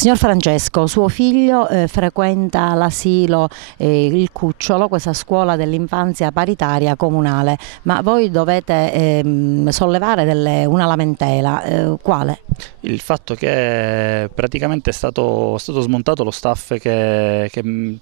Signor Francesco, suo figlio frequenta l'asilo Il Cucciolo, questa scuola dell'infanzia paritaria comunale, ma voi dovete sollevare una lamentela, quale? Il fatto che praticamente è stato smontato lo staff che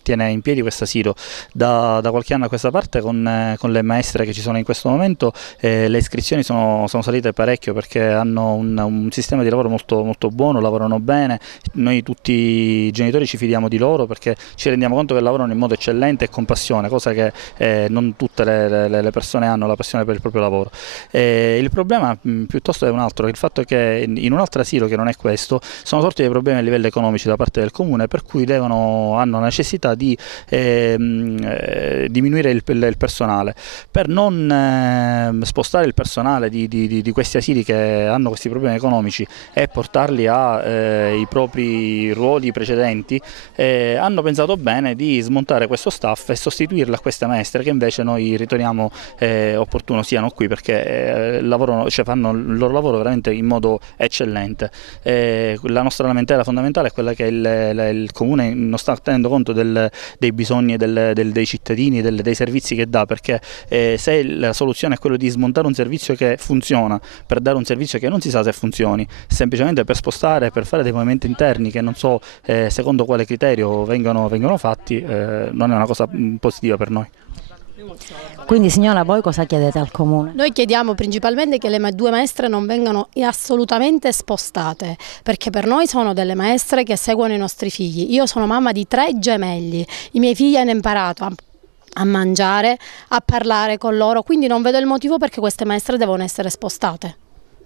tiene in piedi questo asilo da qualche anno a questa parte con le maestre che ci sono in questo momento. Le iscrizioni sono salite parecchio perché hanno un sistema di lavoro molto buono, lavorano bene. Noi tutti i genitori ci fidiamo di loro perché ci rendiamo conto che lavorano in modo eccellente e con passione, cosa che non tutte le persone hanno la passione per il proprio lavoro. Il problema piuttosto è un altro, il fatto che in un altro asilo che non è questo sono sorti dei problemi a livello economici da parte del comune, per cui hanno necessità di diminuire il personale per non spostare il personale di questi asili che hanno questi problemi economici e portarli ai propri ruoli precedenti. Hanno pensato bene di smontare questo staff e sostituirlo a queste maestre che invece noi riteniamo opportuno siano qui perché fanno il loro lavoro veramente in modo eccellente. La nostra lamentela fondamentale è quella che il Comune non sta tenendo conto dei bisogni dei cittadini, dei servizi che dà, perché se la soluzione è quella di smontare un servizio che funziona per dare un servizio che non si sa se funzioni, semplicemente per spostare, per fare dei movimenti interni che non so secondo quale criterio vengono fatti, non è una cosa positiva per noi. Quindi signora, voi cosa chiedete al Comune? Noi chiediamo principalmente che le due maestre non vengano assolutamente spostate, perché per noi sono delle maestre che seguono i nostri figli. Io sono mamma di 3 gemelli, i miei figli hanno imparato a mangiare, a parlare con loro, quindi non vedo il motivo perché queste maestre devono essere spostate.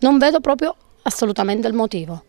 Non vedo proprio assolutamente il motivo.